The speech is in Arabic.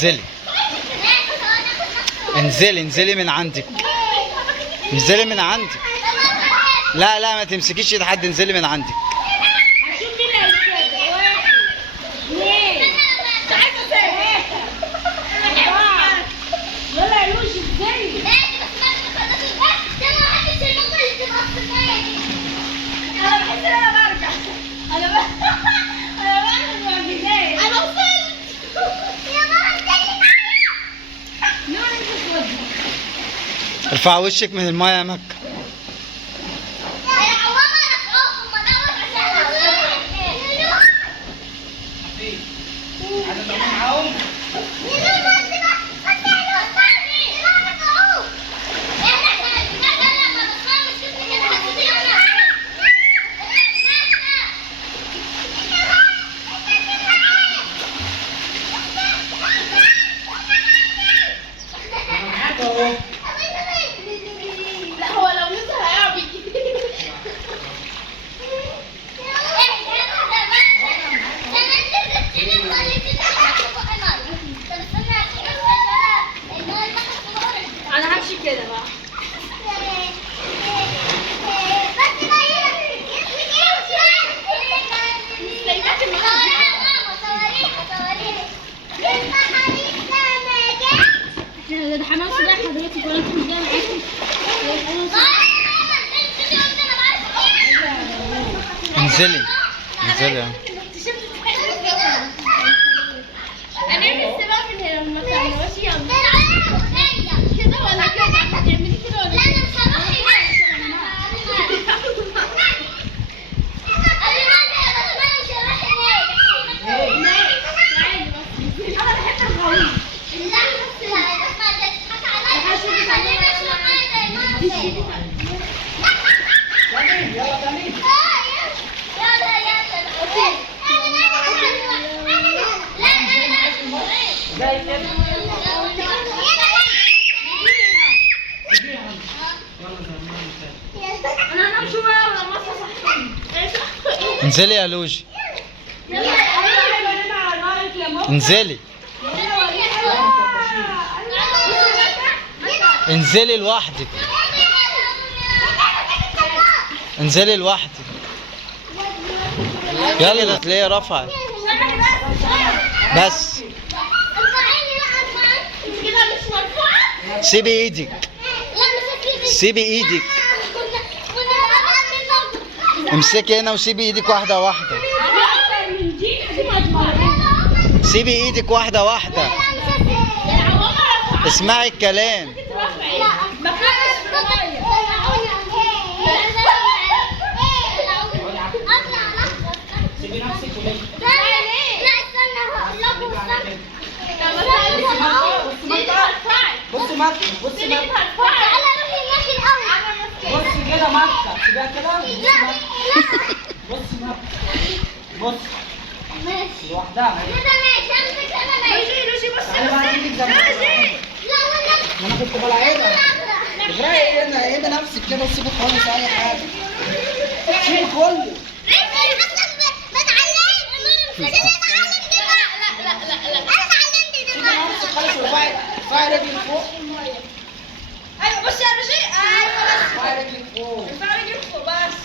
انزلي انزلي انزلي من عندك، انزلي من عندك. لا لا ما تمسكيش ايد حد، انزلي من عندك. هشوف مين هيستاذن. 1 2 3 يلا يا لوجي ازاي؟ انا بحس ان انا برجع. انا بعمل معجزات. انا وصلت. يا ماما انزلي معايا. نور انت وجهك. ارفع وشك من المايه يا مكة. لا هو لو نزل هيعبي. انا همشي كده بقى. ده حمام سباحة حضرتك ولا انت مش جايه معاكي؟ انزلي انزلي. انا لسه بقى من هنا لما تعملوش كده ولا كده؟ هتعملي كده ولا لا؟ انا مش هروح انا هنام شويه ولا مصر صح؟ انزلي يا لوجي انزلي انزلي لوحدك، انزلي لوحدك. يلا ده تلاقيه رفعت بس. سيبي ايدك، سيبي ايدك، امسكي هنا وسيبي ايدك واحدة واحدة. سيبي ايدك واحدة واحدة، اسمعي الكلام. بصي مكة، بصي مكة، بصي كده مكة، سيبها كده. بصي مكة، بصي لوحدها. انا كنت بلعبها. اغرقي هنا نفسك كده وسيبي خالص اي حاجة.